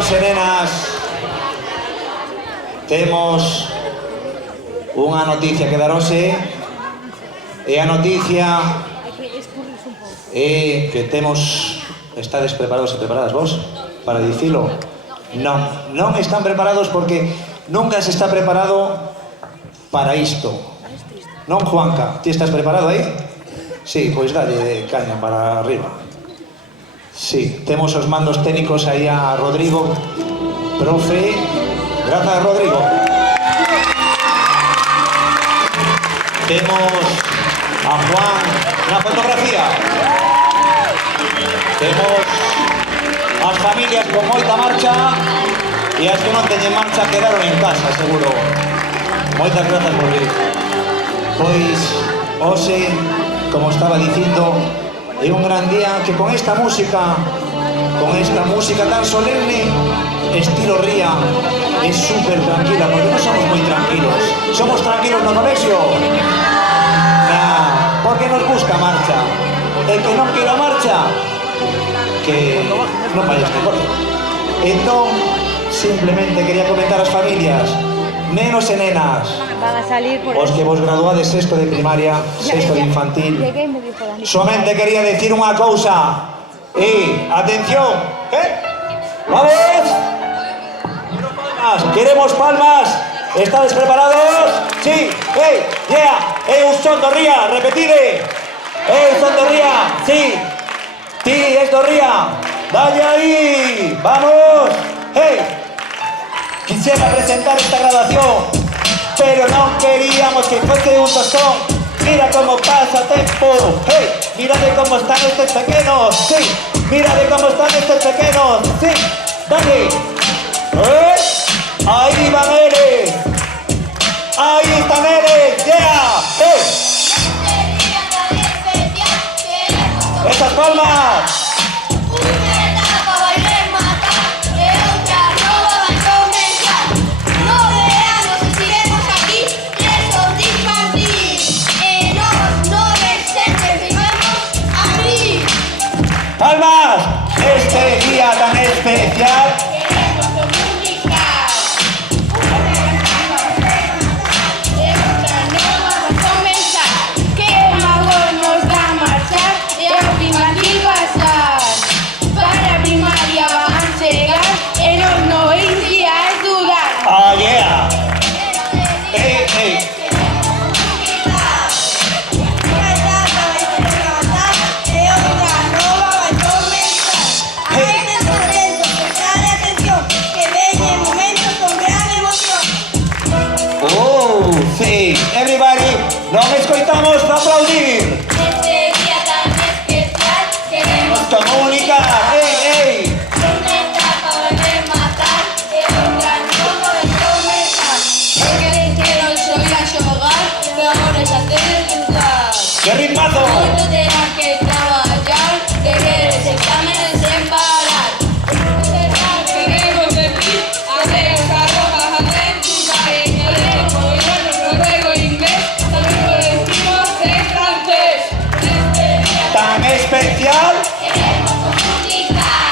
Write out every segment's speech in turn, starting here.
Nenos e nenas, temos unha noticia que dar hoxe, e a noticia é que temos... Estades preparados e preparadas vos para dicilo? Non, non están preparados porque nunca se está preparado para isto. Non, Juanca? Ti estás preparado aí? Sí, pois dalle caña para arriba. Sí, temos os mandos técnicos aí a Rodrigo, profe. Grazas, Rodrigo. Temos a Juan na fotografía. Temos as familias con moita marcha e as que non teñen marcha quedaron en casa, seguro. Moitas grazas por vir. Pois, hoxe, como estaba dicindo, é un gran día que con esta música tan solemne, estilo ría, é super tranquila, porque non somos moi tranquilos. Somos tranquilos no colexio? Nah, porque nos gusta a marcha. El que non queira marcha, que non vayas que corre. Entón, simplemente quería comentar ás familias, nenos e nenas, os que vos graduades sexto de primaria, sexto de infantil, somente quería decir unha cousa. Atención, vamos, queremos palmas. Estades preparados? Sí, yeah, un son do ría, repetide. Un son do ría, sí. Ti, es do ría. Dalle aí, vamos. Quisiera presentar esta grabación, pero non queríamos que fuese un tostón. Mira cómo pasa tempo, mírade cómo están estos pequeños, sí, mírade cómo están estos pequeños, sí, dale, ahí van eres, ahí están eres, yeah, esas palmas. ¡Palmas! Este día tan especial. Queremos comunicar outra nova vai comenzar. Que o mago nos dá a marchar e a primaria pasar. Para a primaria van chegar e nos no iría a estudar. ¡Oh, yeah! Everybody, non escoitamos para aplaudir. Este día tan especial queremos comunicar. Unha etapa vai rematar e outra nova vai comenzar. Porque deixeron xogar, pero agora xa tedes que estudar. ¡Qué ritmazo! Moito terá que traballar, que queres exámenes sen parar. Queremos repetir, hacer os arrojas, hacer estudar. Queremos oír noruego, inglés, tamén lo decimos en francés. Este día Tan especial. queremos comunicar.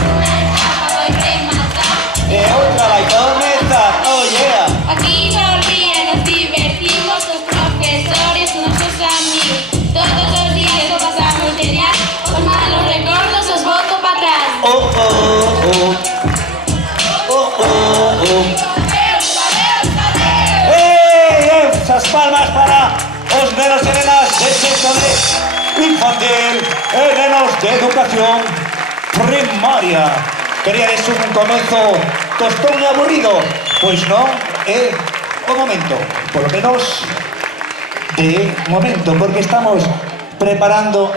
Unha etapa vai rematar E outra vai comenzar. ¡Oh, yeah! Aquí nos ríe, nos divertimos, los profesores, nuestros amigos. Todos los días lo pasamos genial, los malos recuerdos os boto para atrás. ¡Oh, oh, oh! ¡Oh, oh, oh! Esas palmas para os nenos e nenas de sexto de infantil e nenos de educación primaria. Queríades un comenzo tostón e aburrido? Pois non é o momento, polo menos de momento, porque estamos preparando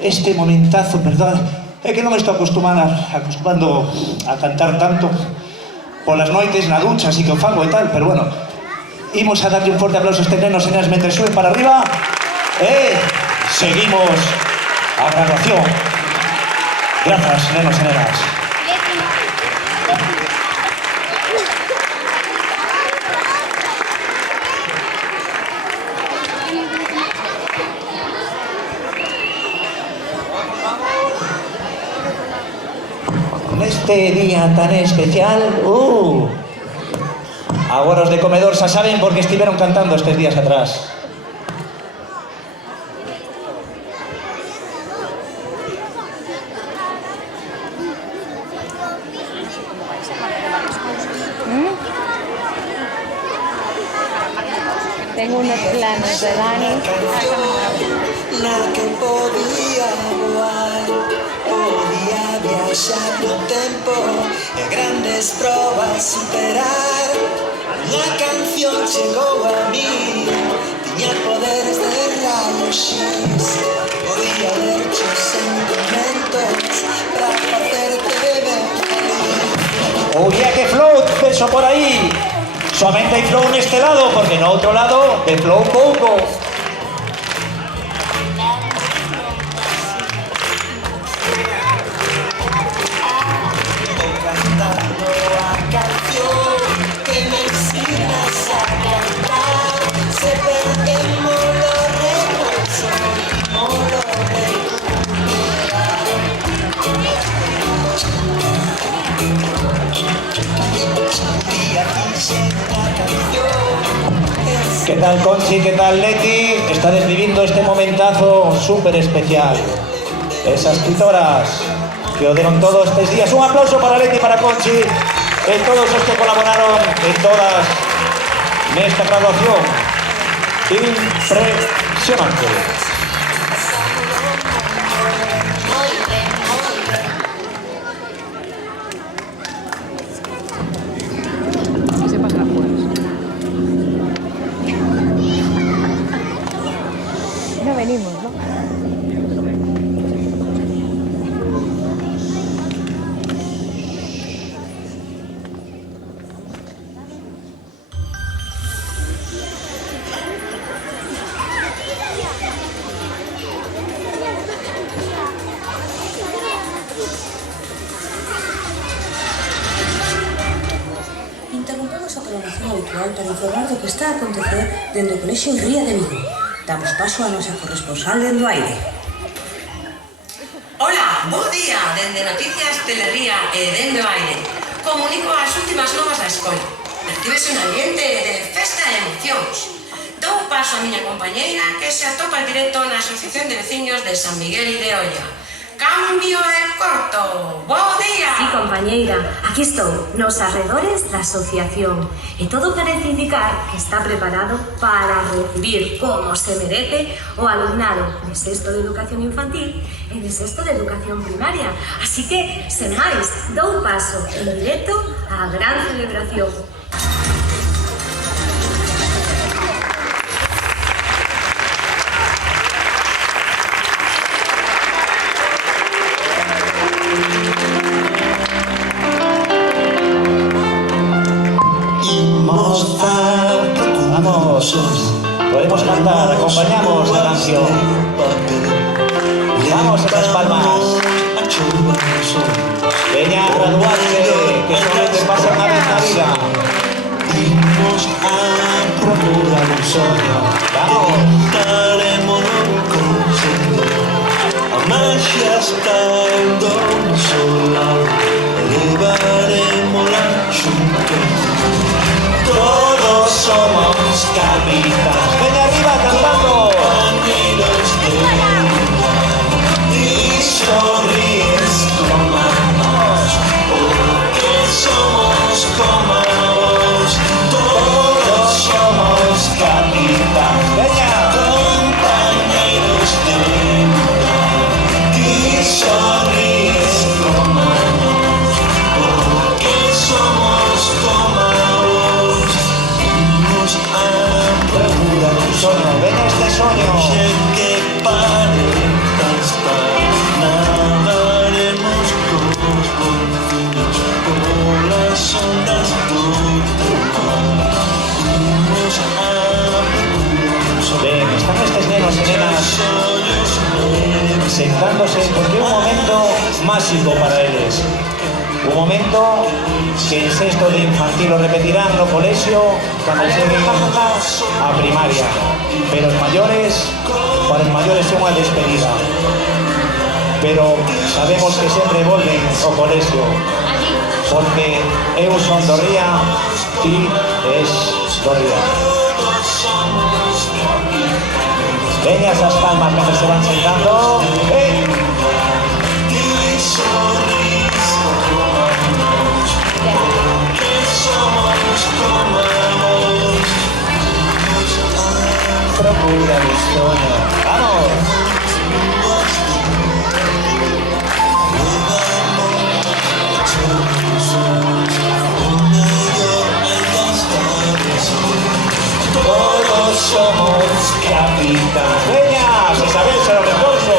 este momentazo, perdón, é que non me estou acostumando a cantar tanto polas noites na ducha, así que o fago e tal, pero bueno, imos a darlle un forte aplauso a este nenos e nenas mentre suben para arriba e seguimos a grabación. Grazas, nenos e nenas. este día tan especial, agora os de comedor xa saben porque estiveron cantando estes días atrás. Tengo unos planos de Dani. Na que podía voar, podía viaxar no tempo e grandes probas superar. La canción chegou a mí, tiña poderes de rayos X, podía ler tus sentimentos para facerte ben feliz. Oye, que flow, beso por ahí. Solamente hay flow en este lado, porque en otro lado de flow pouco. Cantando a canción que me ensinas a cantar, se perdemos los recursos y no los recuperar. Día quise una canción. ¿Qué tal Conchi? ¿Qué tal Leti? Estades vivindo este momentazo súper especial. Esas tutoras que o deron todos estes días. Un aplauso para Leti y para Conchi e todos os que colaboraron en todas nesta graduación. Impresionante. No venimos, ¿no? Interrompemos a programación habitual para informar do que está a acontecer dentro do Colexio Ría de Vigo. Damos paso a nosa corresponsal dentro do aire. Hola, bo día, dende Noticias Telería e dende o aire. Comunico as últimas novas da escola. Percíbese un ambiente de festa e emocións. Dou paso a miña compañeira que se atopa en directo na Asociación de Veciños de San Miguel de Olla. Cambio e corto. Bo día! Sí, compañeira, aquí estou, nos arredores da asociación. E todo parece indicar que está preparado para recibir como se merece o alumnado de sexto de educación infantil e de sexto de educación primaria. Así que, sen máis, dou paso en directo á gran celebración. Vamos, podemos cantar, acompañamos la canción. Vamos, esas palmas. Veña a graduarse, que solamente pasa una vez la vida. Imos a procurar un soño. Vamos. Intentaremos conseguir. A magia está do noso lado. Elevaremos-la juntos. Todos somos capitán. Ven arriba cantando. Compañeros de vida. Y sonríes como vos, porque somos como vos. Todos somos capitán. Veña. Compañeros de vida. Y sonríes como vos, porque somos como vos. Vamos a procurar un Soño, ven este sueño. que parenta estar. Nadaremos cos golfinhos por las ondas do teu mar. Vamos a procurar un Ven, están estos nenos y nenas sonhos leves. sentándose porque es un momento mágico para ellos. Un momento que en sexto de infantil lo repetirán no colexio cuando lleguen a primaria. Pero los mayores, para los mayores es una despedida. pero sabemos que sempre volven ao colexio, porque eu son do Ría, ti es do Ría. Veña esas palmas cando se van sentando. Procura mi sueño. ¡Vamos! Todos somos capitanes. ¡Veñas! Isabel, se lo reposo.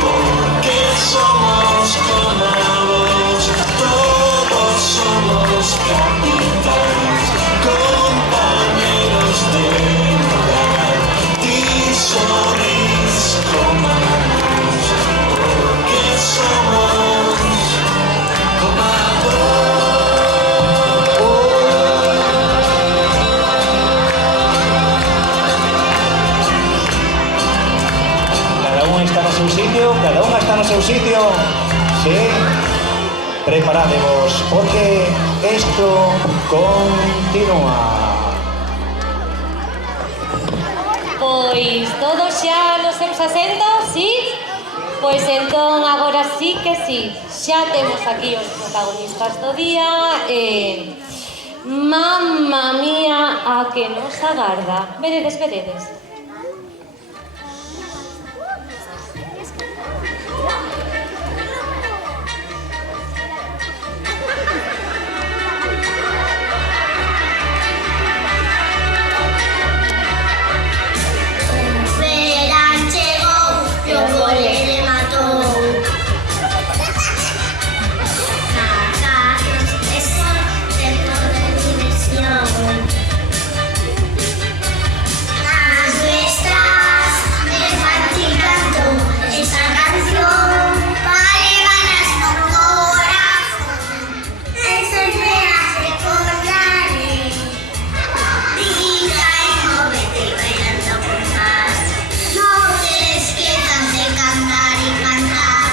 Porque somos como vos, todos somos capitanes, compañeros de lugar, tizones como vos, porque somos como Cada unha está no seu sitio, cada unha está no seu sitio. Sí, preparadevos, porque isto continúa. Pois todos xa nos seus asentos, sí? Pois entón agora sí que sí. Xa temos aquí os protagonistas do día e... Mamma mía, a que nos agarda. Veredes, veredes. Verán chegou, o cole rematou. Sacados de sol, tempo de diversión. As nuestras de practicando esta canción valevanas no corazón. Encende las recordaré. Diga y móvete bailando con más. No te esquezas de cantar y cantar.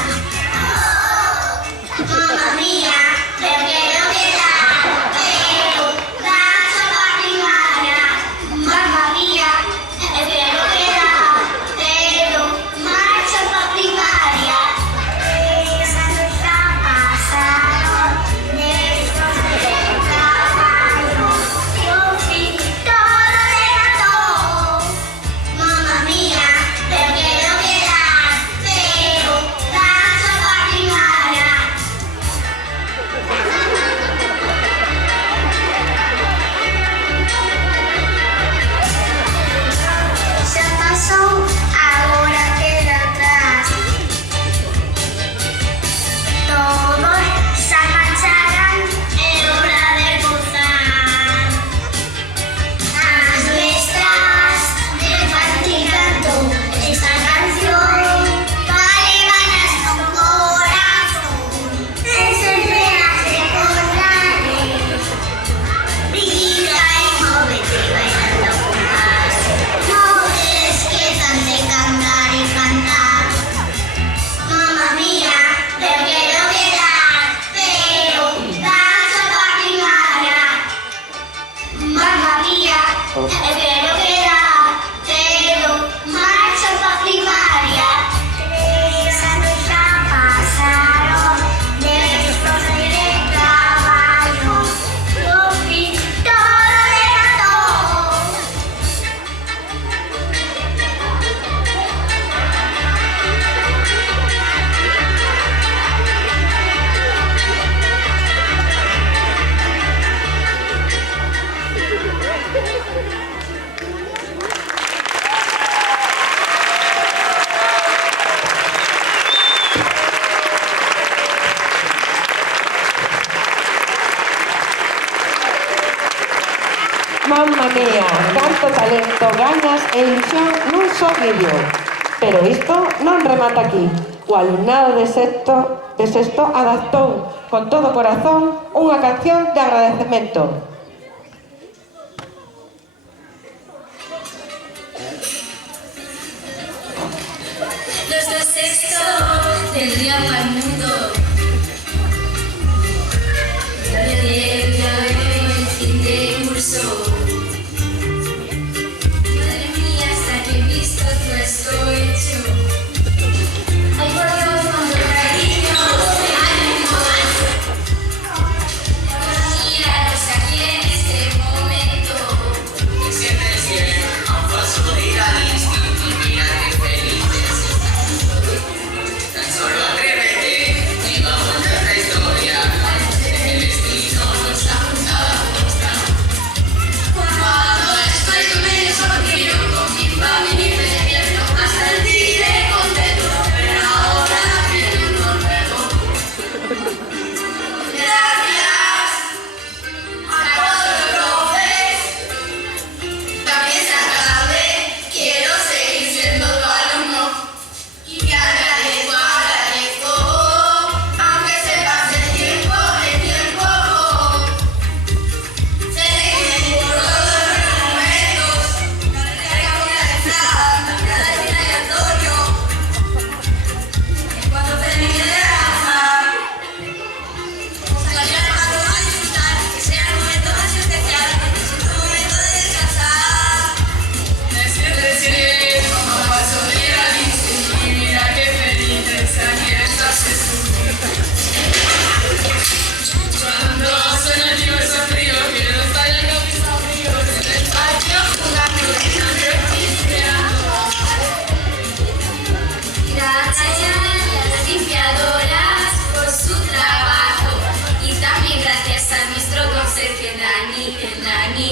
Mamma mía, pero quiero quedar, pero danzo la primaria. Mamma mía, quiero quedar, pero marcho pa' primaria. Esas ya pasaron, después del trabajo. Yo fui todo regato. Mamma mía, pero quiero quedar, pero danzo pa' primaria. Ya pasó, ahora queda atrás. Todos se marcharán, es hora de gozar. Las nuestras de practicando esta canción valevanas con corazón. Encende las recordaré. Brilla y móvete bailando con más. No te esquezas de cantar y cantar. Mamma mía, pero quiero quedar, pero danzo pa' primaria. Mamma mía, quiero quedar, pero marcho pa' primaria. 3 años ya pasaron, después del trabajo. Yo fui todo regato. Mamma mía, canto talento, ganas e ilusión nun só vídeo. Pero isto non remata aquí. O alumnado de sexto adaptou con todo o corazón unha canción de agradecemento. del día para el mundo. Gloria a Dios, ya veo el fin de curso. Madre mía, hasta que he visto todo esto hecho. Ay, por Dios, cuando cariño, ánimo. Míranos aquí en este momento. Que siempre siguen a un paso de ir al instinto y mira que felices. Tan solo atrévete y vamos a nuestra historia. El destino nos ha juntado a mostrar. Cuando estoy con ellos solo quiero con mi familia y me divierto hasta el día contento, pero ahora viene uno nuevo. Gracias a todos los profes, también se agradece, quiero seguir siendo tu alumno y agradezco, aunque se pase el tiempo. Seguiré por todos los momentos, la comida de Fran, la Latina y Antonio. Cuando termine de trabajar, salir al patio a disfrutar, que sea el momento más especial, es un momento de descansar. Decirle como paso de ir al instinto y mira que felices aquí estás Cuando suena el diverso frío, quiero estar en los mis amigos en el patio jugando y creando. Gracias a las limpiadoras por su trabajo y también gracias a nuestro conserje Dani, y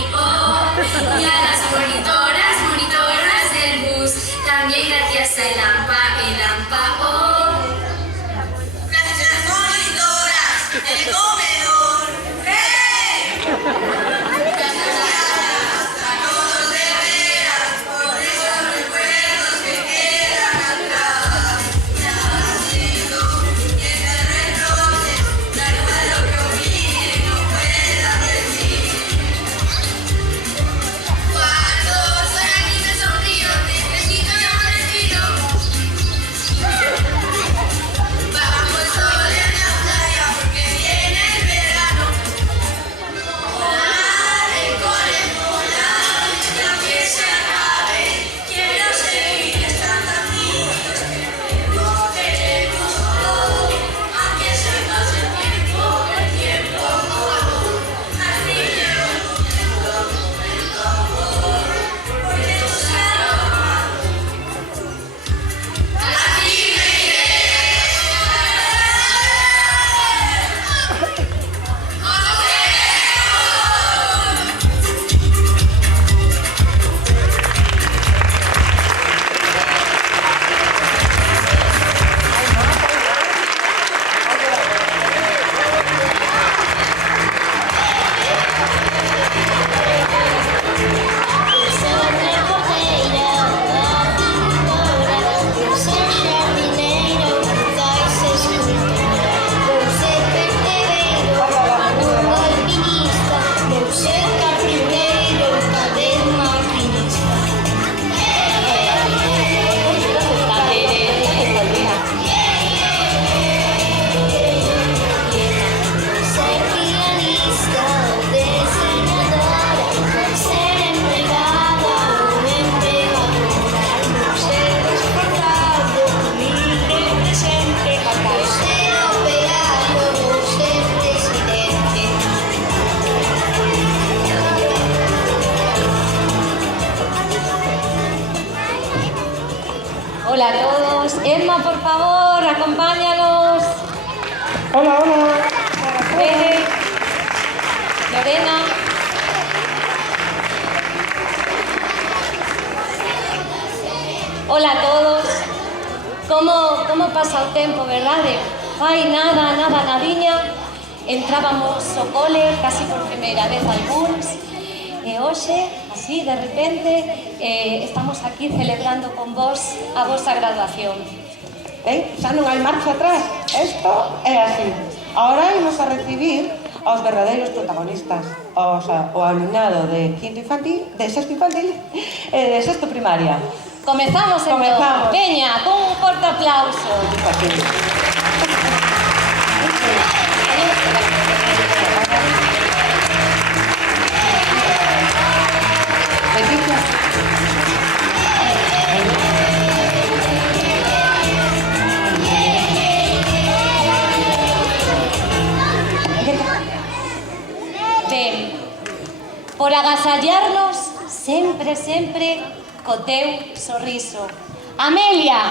a las monitoras del bus, también gracias a el AMPA, Gracias a las monitoras, el comedor, Gracias a todos de veras por esos recuerdos que quedan atrás. Ya ha sido y este reproche, da igual lo que opine, no pueda decir. Cuando soy aquí me sonrío, despejito y amanecido. Bajo el sol en la playa porque viene el verano. Volar el cole, volar, y aunque se acabe, quiero seguir estando aquí. Lo tenemos todo, aunque se pase el tiempo así llevo el amor, porque no se acaba. Así me iré. Hola a todos. Emma, por favor, acompáñanos. Hola, hola. Bene, Lorena. Hola a todos. Como pasa o tempo, verdade? Fai nada, nadiña. Entrábamos ao cole casi por primeira vez algúns. E hoxe, así, de repente, estamos aquí celebrando con vos a vosa graduación. Xa non hai marcha atrás. Isto é así. Ahora imos a recibir aos verdadeiros protagonistas, o alumnado de quinto infantil, de sexto infantil e de sexto primaria. Comezamos entón. Comezamos. Veña, con un forte aplauso. Ben, por agasallarnos sempre, sempre co teu sorriso. Amelia.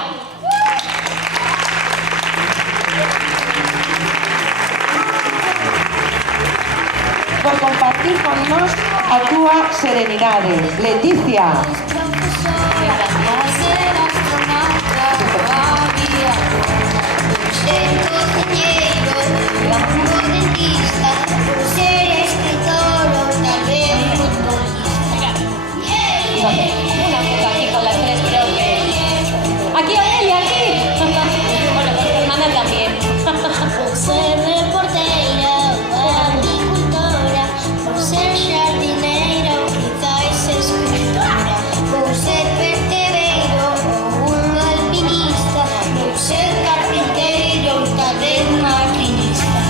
Por compartir con nós a túa serenidade. Leticia. Una foto aquí con las tres profe. Aquí, Amelia, aquí. Bueno, pues tu hermana también. Por ser reportera ou agricultora, por ser xardineira ou quizais escritora, por ser percebeiro ou un alpinista, por ser carpinteiro ou tal vez maquinista.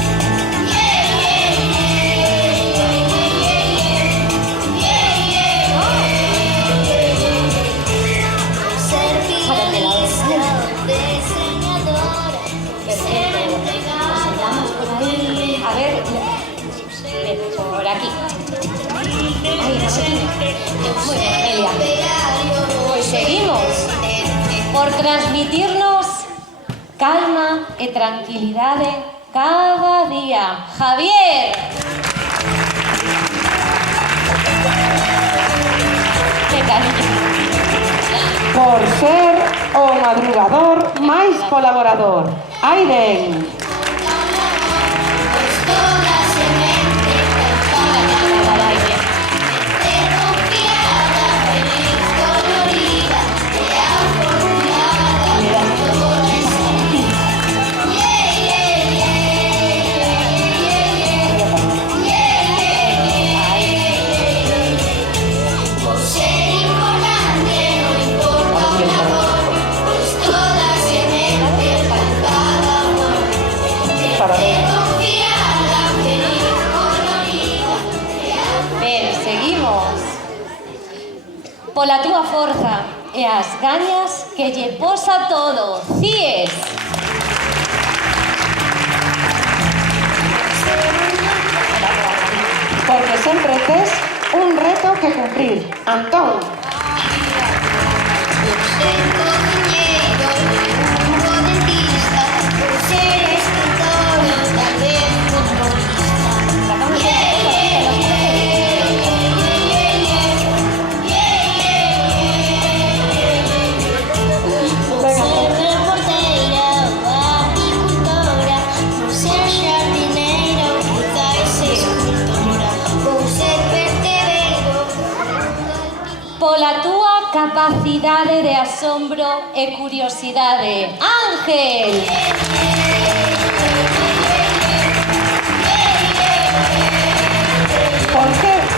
Por ser pianista ou diseñadora, por ser A ver, ven, por aquí. Ahí, no sé quién. Muy bien, Amelia. Pues seguimos. Por transmitirnos calma e tranquilidade cada día. Javier. Qué cariño. Por ser o madrugador máis colaborador. Aiden. Ben, seguimos. Pola túa forza e as gañas que lle posa todo. Cies. Porque sempre tes un reto que cumprir. Antón. Pola túa capacidade de asombro e curiosidade. Ángel.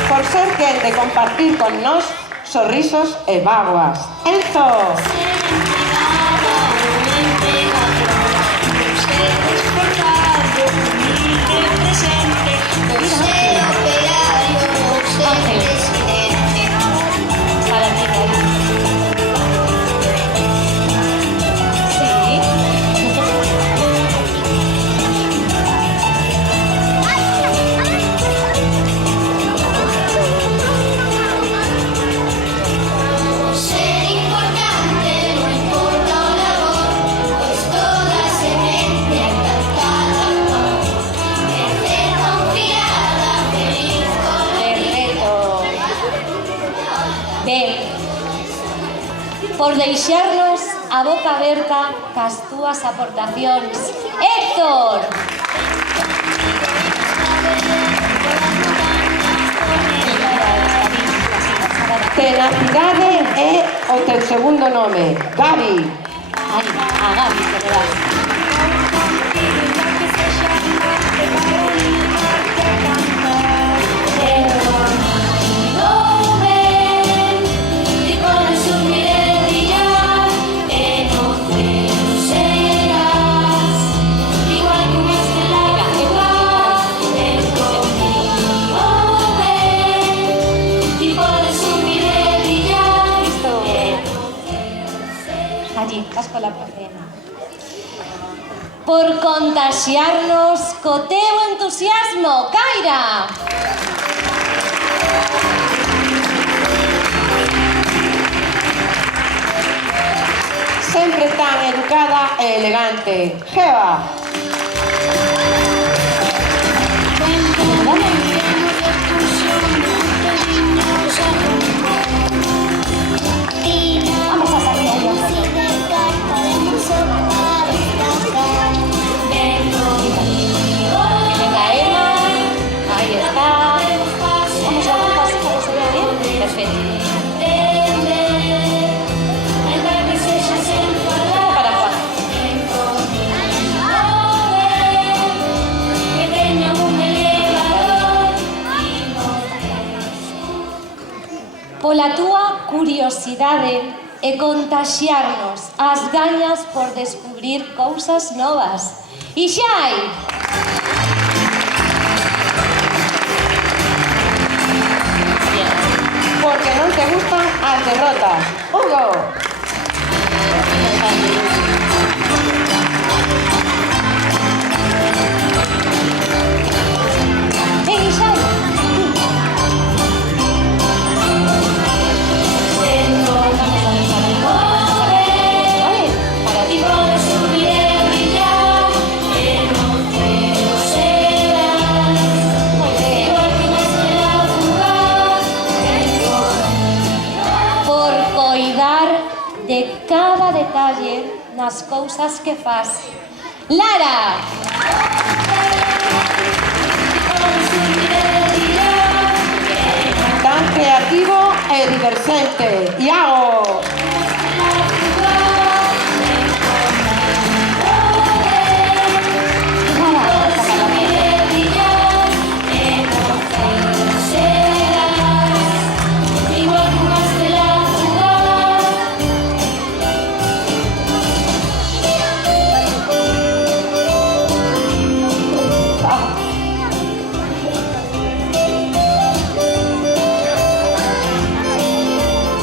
Por ser quen de compartir con nós sorrisos e vaguas. Enzo. Para ti, sí. Ser importante no importa o labor, pues toda semente cantada amor. Crecer confiada, feliz Perfecto. Ben, por deixarnos a boca aberta cas túas aportacións. Héctor. Tenacidade é o teu segundo nome. Gabi. Ai, a Gabi que me dá. Y con su mirada brillante allí, vas con la profe. Por contagiarnos co teu entusiasmo, Kaira. Sempre tan educada e elegante. Jeva. Vamos a salir ahí un poco. Venga, Emma. Ahí está. Vamos a dar un paso para que se vea bien. Perfecto. Para Juan. Pola túa curiosidade e contagiarnos as gañas por descubrir cousas novas. E xa hai! Porque non te gustan as derrotas. Hugo. Ven, xa hai! Vale, para ti. Por coidar de cada detalle nas cousas que faz. Lara! Tan creativo e diversente. Iago.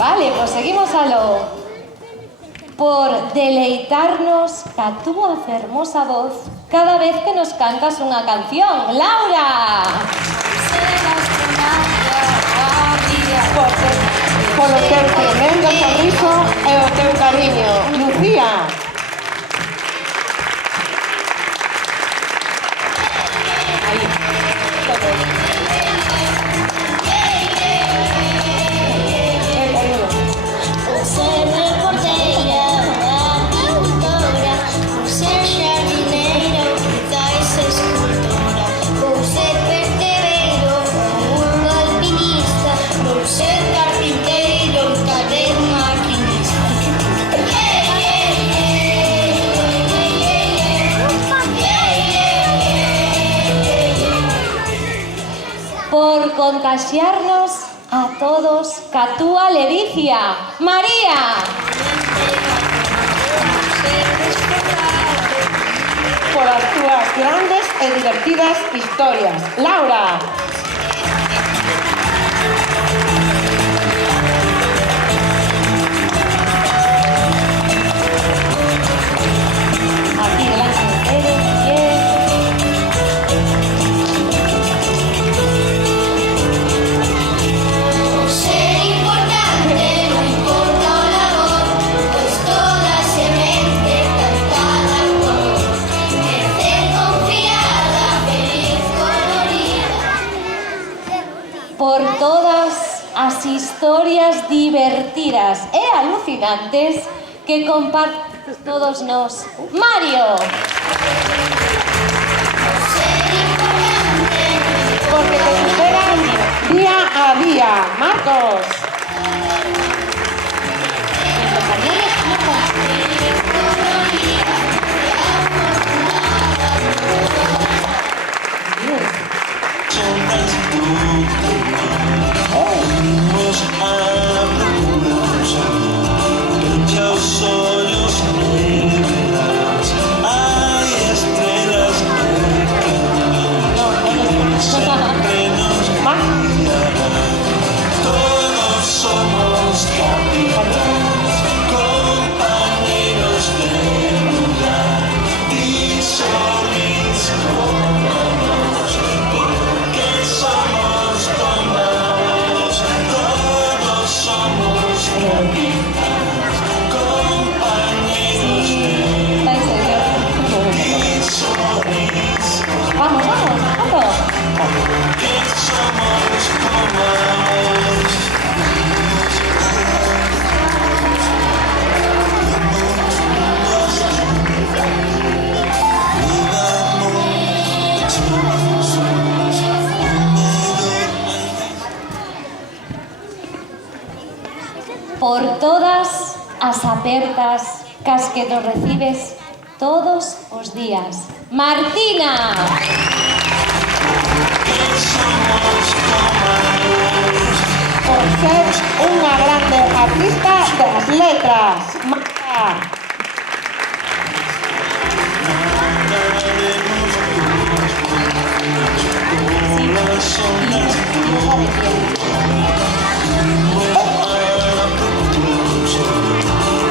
Vale, pues seguimos a lo... Por deleitarnos ca túa fermosa voz cada vez que nos cantas unha canción. ¡Laura! Polo teu tremendo sorriso e o teu cariño. Lucía. Aí. Por ser reportera, autora, por ser jardineiro, quizás escultora, por ser percebeiro, un alpinista, por ser carpinteiro, talvez maquinista. Por contagiarnos a todos ca túa ledicia. María! Por as túas grandes e divertidas historias. Laura. Aquí delante de ustedes, bien. Por ser importante, no importa o labor, pues toda semente cantada flor, crecer confiada, feliz, colorida. Por todas as historias divertidas e alucinantes que comparten todos nós. Mario! Porque te superan día a día. Marcos. Vamos a muchos hoyos negras, hay estrellas que caminan, siempre nos guiarán. Todos somos capitanes, compañeros. por todas as apertas cas que nos recibes todos os días. Martina! Por ser unha grande artista das letras. Marta.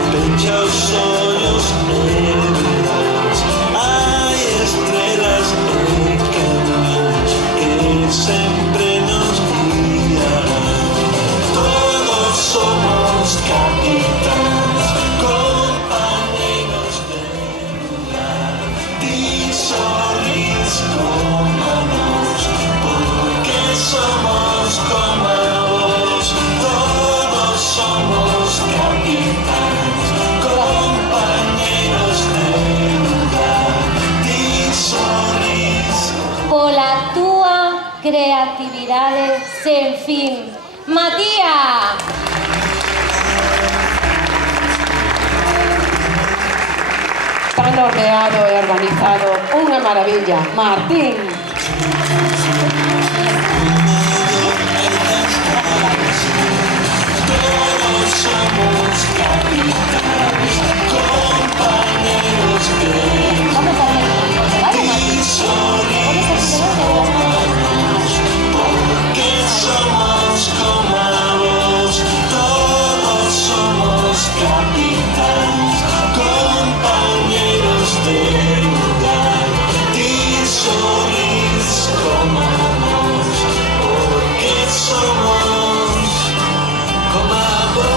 Pecha os ollos e verás, hai estrelas e camiños que sempre nos guiarán. Todos somos capitanes, compañeros de lugar. Ti sorrís como nós, porque somos como vos. Todos somos capitanes, compañeros de lugar. Ti sorrís. Pola túa creatividade sen fin. Matías! Tan ordenado e organizado, unha maravilla. Martín. Todos somos capitanes, compañeros de lugar. Ti sorrís como nós, porque somos como vos. Todos somos capitanes, compañeros de lugar. Ti sorrís como nós, porque somos como vos.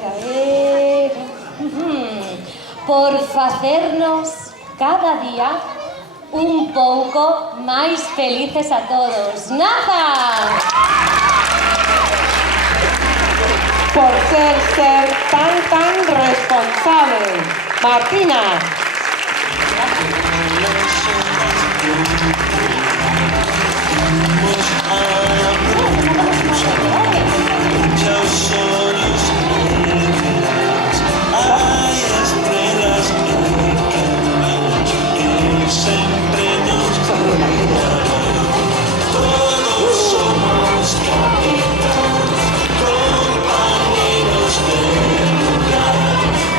A ver. Por facernos cada día un pouco máis felices a todos. Nathan! Por ser tan responsable. Martina. Pecha os ollos e verás, hai estrelas e camiños que sempre nos guiarán. Todos somos capitanes, compañeros de lugar.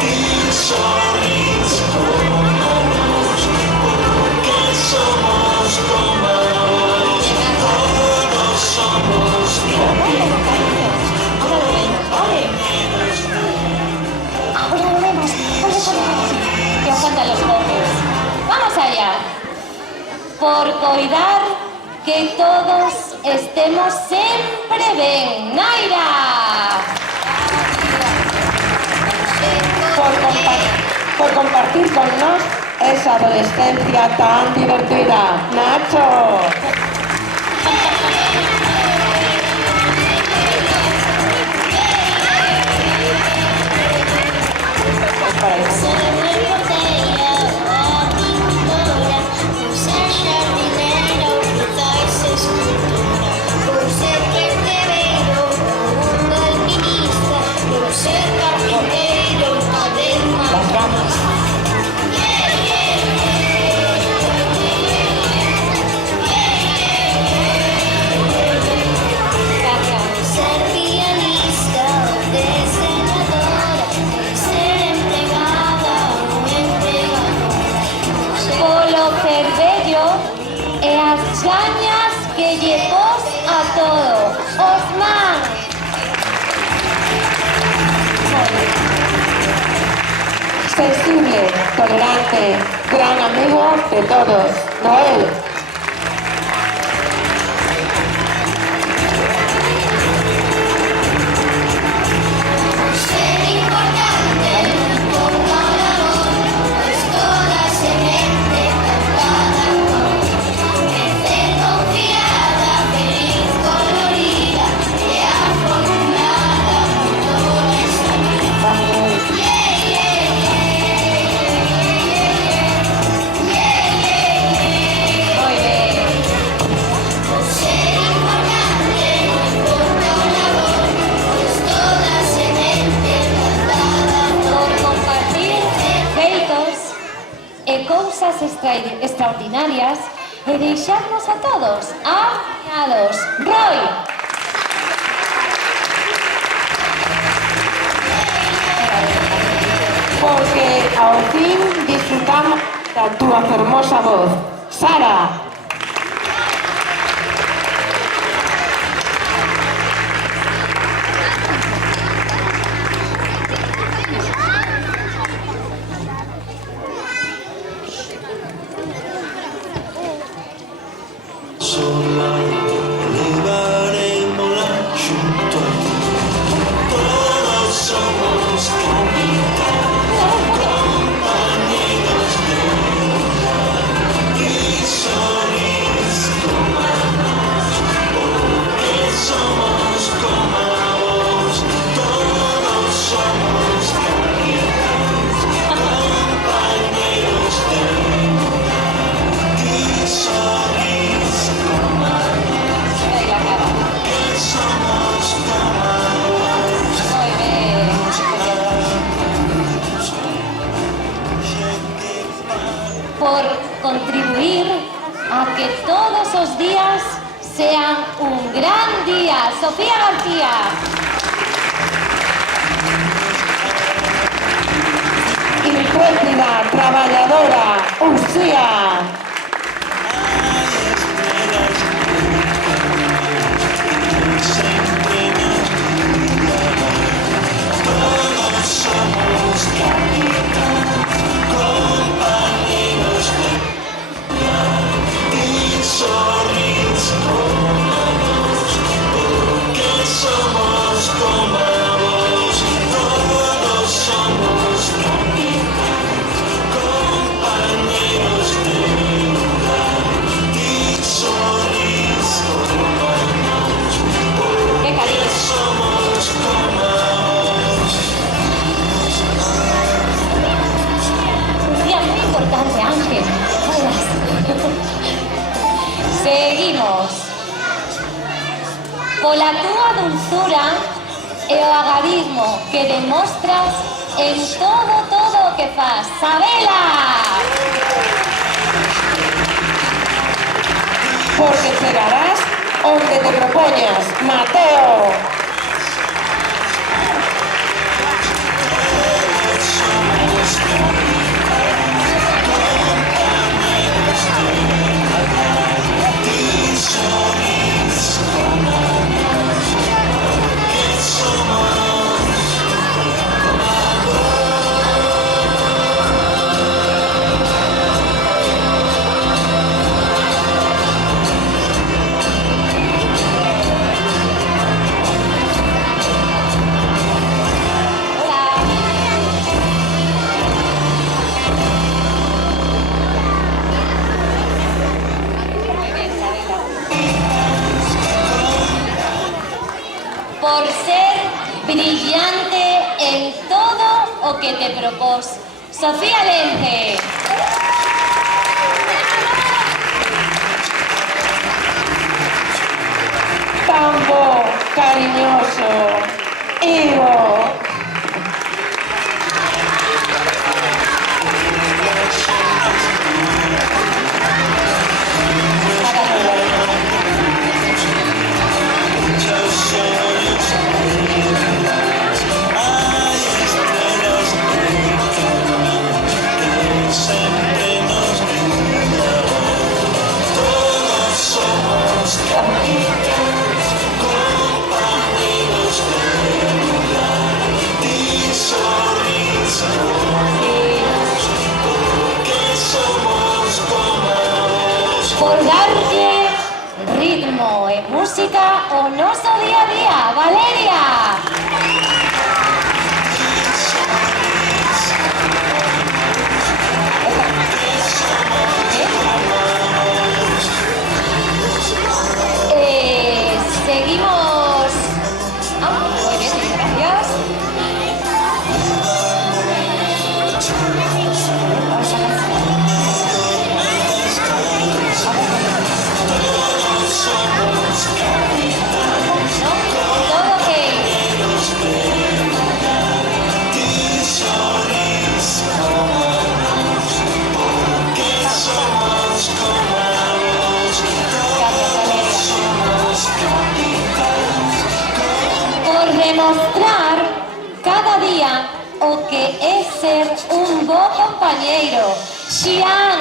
Ti sorrís como nós, porque somos como vos. Todos somos capitanes, compañeros de Que os cantan los jóvenes. Vamos allá. Por coidar que todos estemos sempre ben. Naira! Por compartir con nos esa adolescencia tan divertida. Nacho. Para eso. Las ganas. Ser pianista o diseñadora, ser empregada o empregadora. Polo cervello e as chañas que lle pos a todo. Osman! Sensible, tolerante, gran amigo de todos. Noel. Ser importante, con amor, pues toda semente cantada con. Crecer confiada, feliz, colorida y afortunada por toda esta vida. extraordinarias e deixarnos a todos afiados. Roy! Porque ao fin disfrutamos da túa fermosa voz. Sara! Sola elevaremo l'asciutto, todos somos compañeros de vida y sois como nos, porque somos como vos, todos somos compañeros de vida y sois como nos, que somos como vos. Por contribuir a que todos os días sean un gran día. Sofía García. Intrépida, traballadora, Uxía. Todos somos compañeros de vida y sois como vos, porque somos como vos, todos somos compañeros de vida y sois como vos, porque somos como vos. Un día muy importante, Ángel. Seguimos. Pola túa dulzura e o agarismo que demostras en todo o que faz. Sabela! Porque chegarás onde te propoñas, Mateo. Por ser brillante en todo o que te propós. Sofía Lence. Tan bo, cariñoso, Ivo. Por darlle ritmo e música ao noso día a día. Valeria. Seguimos. Muy bien, gracias. Todo ok. demostrar cada día o que é ser un bo compañeiro. Xian.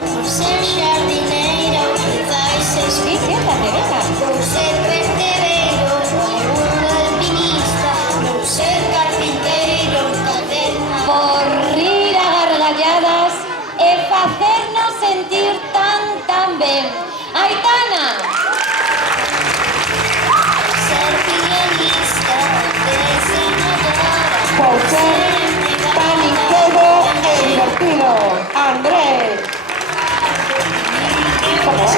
Por ser jardineiro, Sí, siéntate, venga. por ser vertedeiro, un alpinista, por ser carpinteiro, cadena. Por rir a gargalladas e facernos sentir tan ben. Aitana. Ser pianista, diseñadora, Por ser tan inquieto e divertido. Andrés. ¿Cómo? por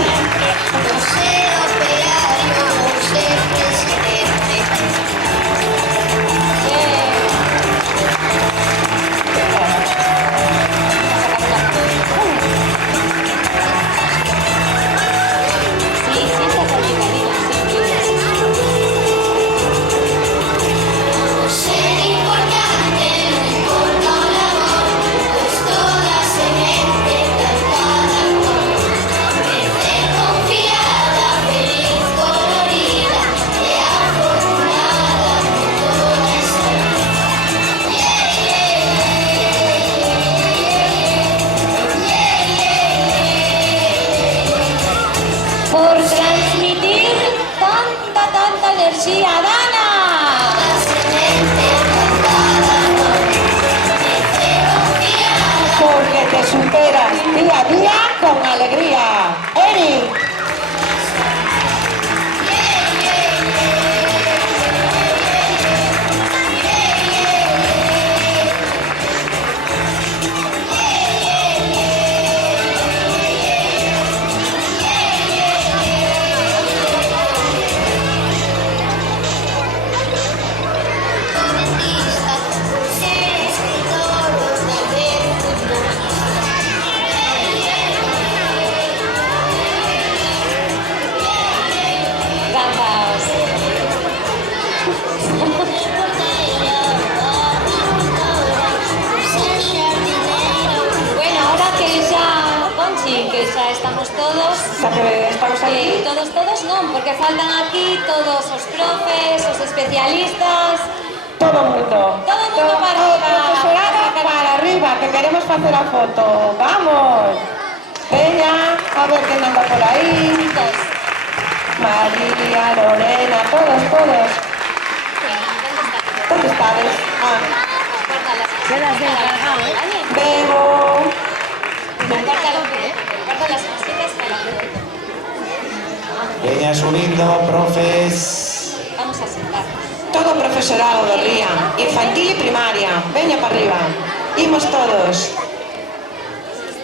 ser operario, por ser presidente. Sí, siéntate aquí, cariño, Por ser importante, no importa la voz, pues toda semente plantada con verde confiada, feliz, colorida y afortunada con toda esa por transmitir tanta energía. ¡Dana! semente plantada con verde confiada. Porque te superas día a día con alegría. Eri. Por ser escritor o tal vez Gracias. Bueno, ahora que ya, Conchi, que ya estamos todos, Xa que estamos aquí. todos non, porque faltan aquí todos os profes, os especialistas. Todo o mundo. Todo o mundo para o arriba. profesorado para arriba, que queremos facer a foto. Vamos. Veña, a ver quen anda por aí. Chicos, María, Lorena, todos. ¿Dónde estades? Ah, quedas de encargado, ¿eh? Bebo. Guarda las cositas para Veña subindo, profes. vamos a sentar. Todo profesorado de Ría, infantil y primaria. Veña para arriba. Imos todos.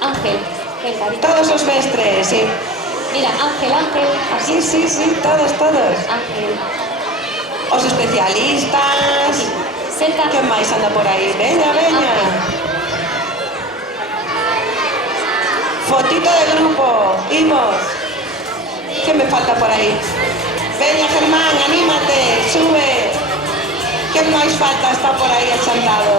Ángel, ven, cariño. Todos os mestres, sí. Mira, Ángel, así. Sí, todos. Ángel. Os especialistas. Senta. ¿Qué máis anda por aí? Veña. Fotito de grupo. Imos. ¿Qué me falta por aí? Veña, Germán, anímate, sube. ¿Qué máis falta? Está por aí achantado.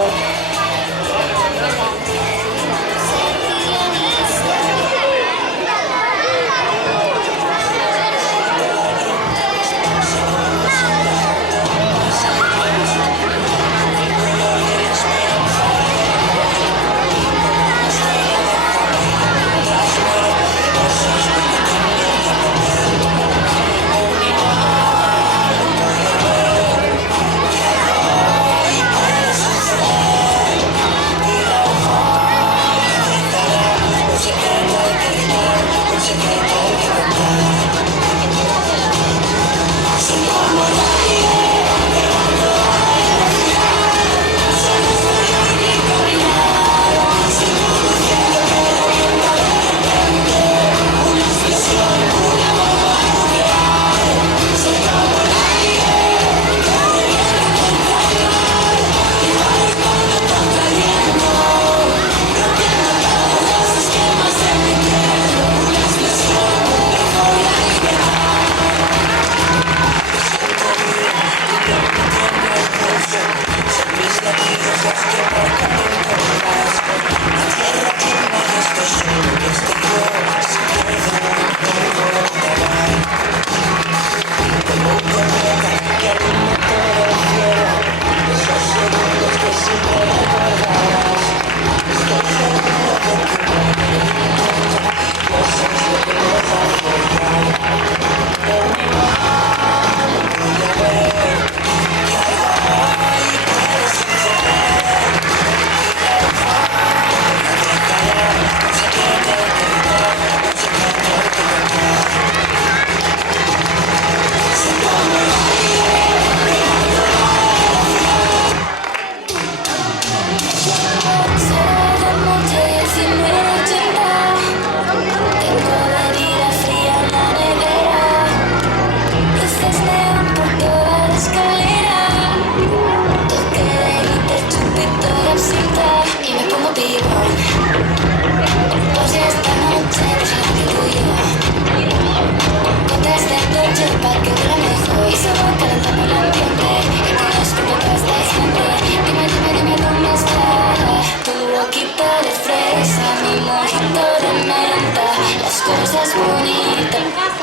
más bonita. En casa.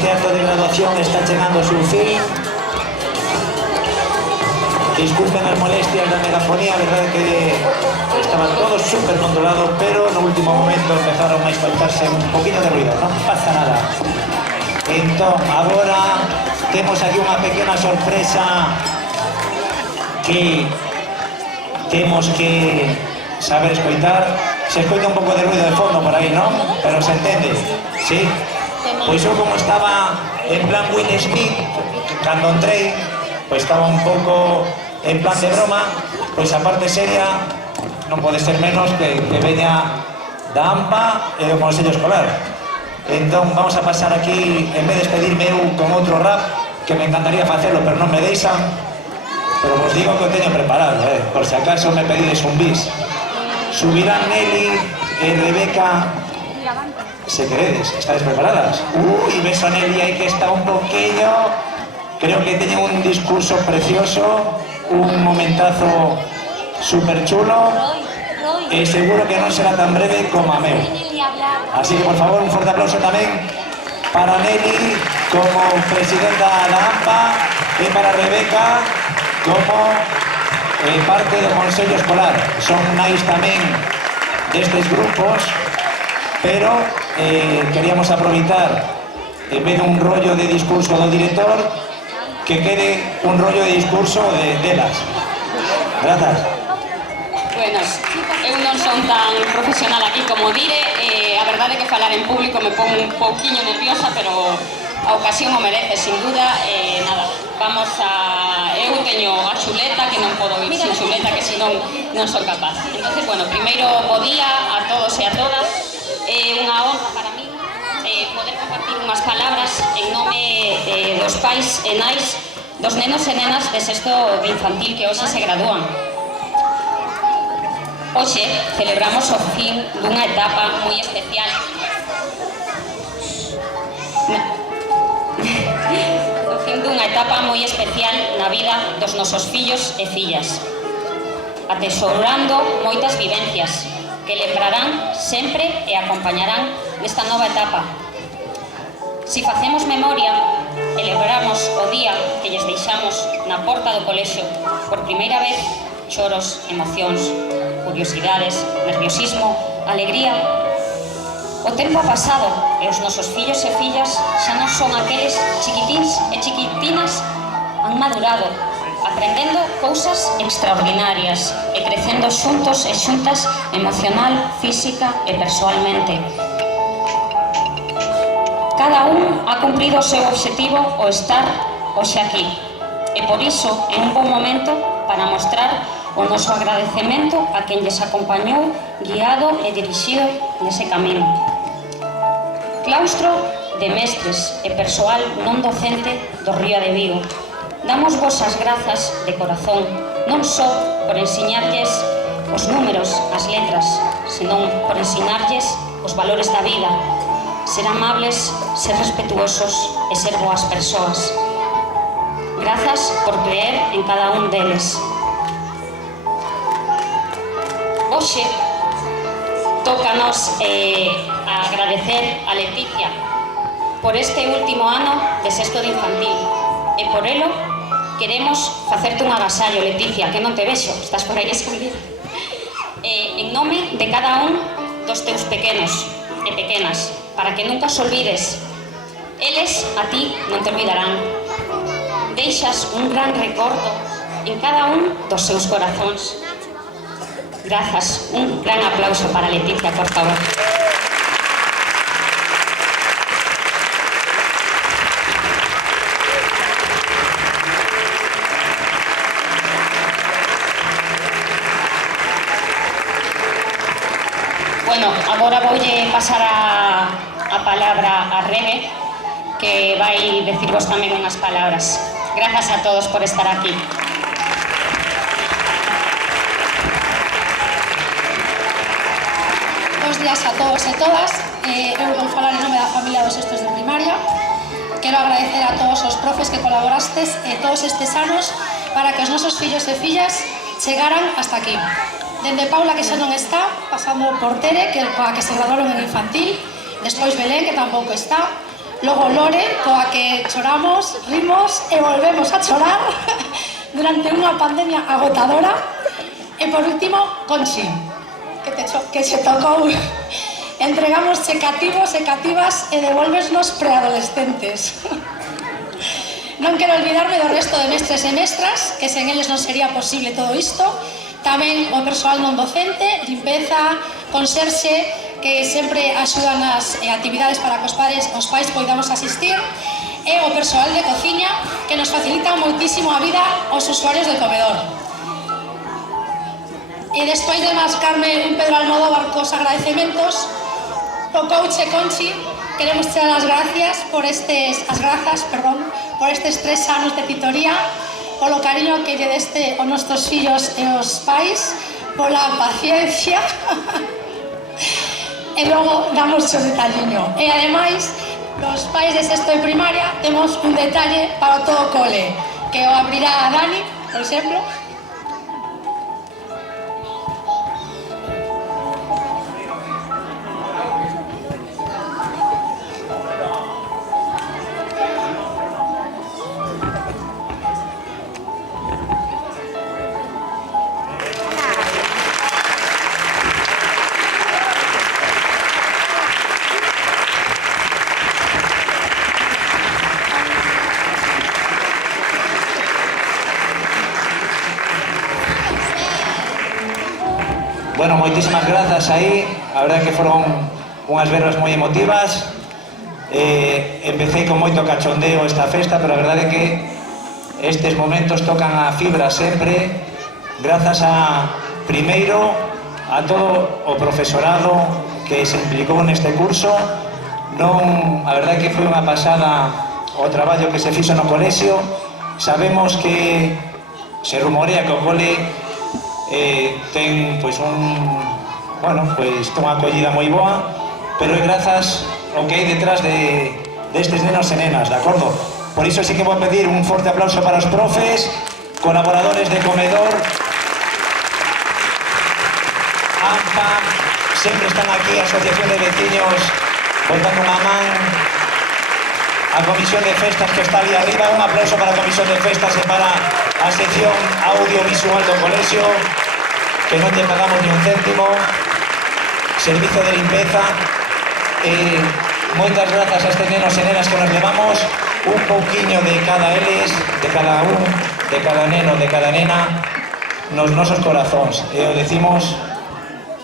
este acto de graduación está chegando a su fin. Disculpen as molestias da megafonía, a verdade que estaba todo super controlado, pero no último momento empezaron a escoitarse un poquinho de ruido, non pasa nada. Entón, agora temos aquí unha pequena sorpresa que temos que saber escoitar. Se escoita un pouco de ruido de fondo por aí, non? Pero se entende, sí? Pois eu como estaba en plan Will Smith, cando entrei, pois estaba un pouco en plan de broma, pois a parte seria non pode ser menos que veña da AMPA e do Consello Escolar. Entón vamos a pasar aquí, en vez de despedirme eu con outro rap, que me encantaría facelo, pero non me deixan, pero vos digo que o teño preparado, por si acaso me pedides un bis. Subirán Nelly e Rebeca, se queredes, estáis preparadas? Uy, ves a Nelly aí que está un poquillo, creo que teñen un discurso precioso, un momentazo super chulo, e seguro que non será tan breve como a meu. Así que, por favor, un forte aplauso tamén para Nelly como presidenta da AMPA e para Rebeca como parte do Consello Escolar. Son nais tamén destes grupos, pero queríamos aproveitar, en vez dun rollo de discurso do director, que quede un rollo de discurso delas. Grazas. Bueno, eu non son tan profesional aquí como dire, a verdade é que falar en público me pon un pouquiño nerviosa, pero a ocasión o merece, sin duda. Nada, vamos a... Eu teño a chuleta, que non podo ir sin chuleta, que senón non son capaz. Entonces, bueno, primeiro, bo día a todos e a todas. É unha honra para mí poder compartir unhas palabras en nome dos pais e nais dos nenos e nenas de sexto de infantil que hoxe se gradúan. Hoxe celebramos o fin dunha etapa moi especial na vida dos nosos fillos e fillas, atesourando moitas vivencias que lembrarán sempre e acompañarán nesta nova etapa. Si facemos memoria e lembramos o día que lles deixamos na porta do colexio por primeira vez, choros, emocións, curiosidades, nerviosismo, alegría. O tempo ha pasado e os nosos fillos e fillas xa non son aqueles chiquitíns e chiquitinas, han madurado, aprendendo cousas extraordinarias e crecendo xuntos e xuntas emocional, física e persoalmente. Cada un ha cumprido o seu obxectivo o estar hoxe aquí, e por iso é un bon momento para mostrar o noso agradecemento a quen lles acompañou, guiado e dirixido nese camino. Claustro de mestres e persoal non docente do Río de Vigo, damos vos as grazas de corazón, non só por ensiñarlles os números, as letras, senón por ensinarlles os valores da vida, ser amables, ser respetuosos e ser boas persoas. Grazas por creer en cada un deles. Hoxe, tócanos agradecer a Leticia por este último ano de sexto de infantil, e por elo queremos facerte un agasallo, Leticia, que non te vexo, estás por aí escondida. En nome de cada un dos teus pequenos e pequenas, para que nunca os olvides. Eles a ti non te olvidarán. Deixas un gran recordo en cada un dos seus corazóns. Grazas. Un gran aplauso para Leticia, por favor. Bueno, agora voulle pasar a palabra a Rebe, que vai decirvos tamén unhas palabras. Grazas a todos por estar aquí. Bos días a todos e todas. Eu vou falar en nome da familia dos sextos de primaria. Quero agradecer a todos os profes que colaborastes todos estes anos para que os nosos fillos e fillas chegaran hasta aquí. Dende Paula, que xa non está, pasando por Tere, que coa que se graduaron en infantil, despois Belén, que tampouco está, Logo Lore, coa que choramos, rimos e volvemos a chorar durante unha pandemia agotadora. E por último, Conchi, que se tocou. Entregámosche cativos e cativas e devolvesnos preadolescentes. Non quero olvidarme do resto de mestres e mestras, que sen eles non sería posible todo isto. Tamén o persoal non docente, limpeza, conserxe, que sempre axudan nas actividades para que os pais poidamos asistir, e o persoal de cociña, que nos facilita moitísimo a vida aos usuarios do comedor. E despois de mascarme un Pedro Almodóvar cos agradecementos, o coach Conchi, queremos dar as grazas por estes 3 anos de titoría, polo cariño que lle deste aos nosos fillos e aos pais, pola paciencia, e logo damos o detalliño. E ademais, os pais de sexto de primaria temos un detalle para todo o cole, que o abrirá a Dani, por exemplo. Bueno, moitísimas grazas aí, a verdade que foron unhas verbas moi emotivas. Empecé con moito cachondeo esta festa, pero a verdade que estes momentos tocan a fibra sempre, grazas primeiro a todo o profesorado que se implicou neste curso. A verdade que foi unha pasada o traballo que se fixo no colexio. Sabemos que se rumorea que o cole ten unha acollida moi boa, pero é grazas ao que hai detrás destes nenos e nenas, de acordo? Por iso sí que vou pedir un forte aplauso para os profes, colaboradores de comedor, AMPA, sempre están aquí, a Asociación de Veciños, botando unha man, a Comisión de Festas que está ali arriba. Un aplauso para a Comisión de Festas e para a sección audiovisual do colexio, que non lle pagamos ni un céntimo, servizo de limpeza, e moitas grazas a estes nenos e nenas que nos levamos un pouquiño de cada eles, de cada un, de cada neno, de cada nena, nos nosos corazóns, e o decimos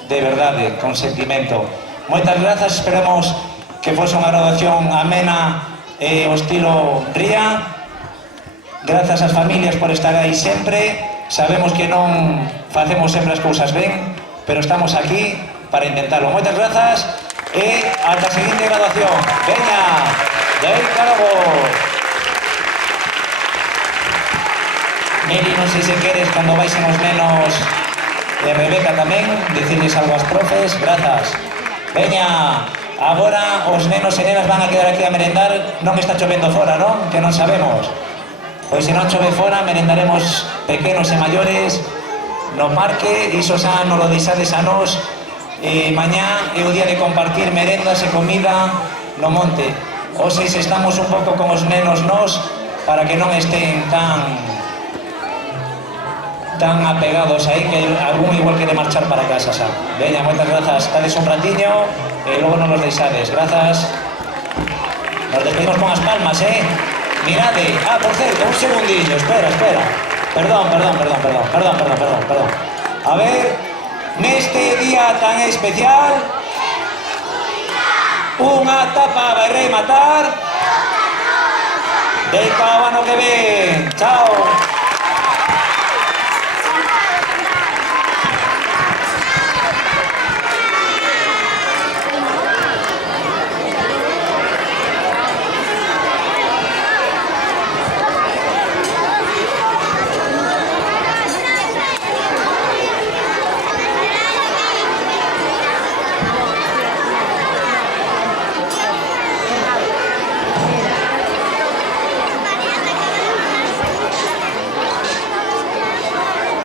de verdade, con sentimento. Moitas grazas, esperamos que fose unha graduación amena e o estilo ría. Grazas ás familias por estar aí sempre. Sabemos que non facemos sempre as cousas ben, pero estamos aquí para intentalo. Moitas grazas e ata a seguinte graduación. Veña, del Carago. Meli, non sei se queres, cando vaisen os nenos, e Rebeca tamén, dicirles algo ás profes. Grazas. Veña, agora os nenos e nenas van a quedar aquí a merendar. Non está chovendo fora, non? Que non sabemos. Pois se non chove fora, merendaremos pequenos e maiores no parque. Iso xa non lo deixades a nós. Mañá é o día de compartir merendas e comida no monte. Hoxe estamos un pouco con os nenos nós, para que non estén tan apegados aí, que algún igual quere marchar para casa xa. Veña, moitas grazas. Tades un ratiño e logo non nos deixades. Grazas. Nos despedimos con as palmas, Mirade. Por certo, un segundillo. Espera. Perdón. A ver, neste día tan especial, unha tapa vai rematar de cada ano que ven. Chao.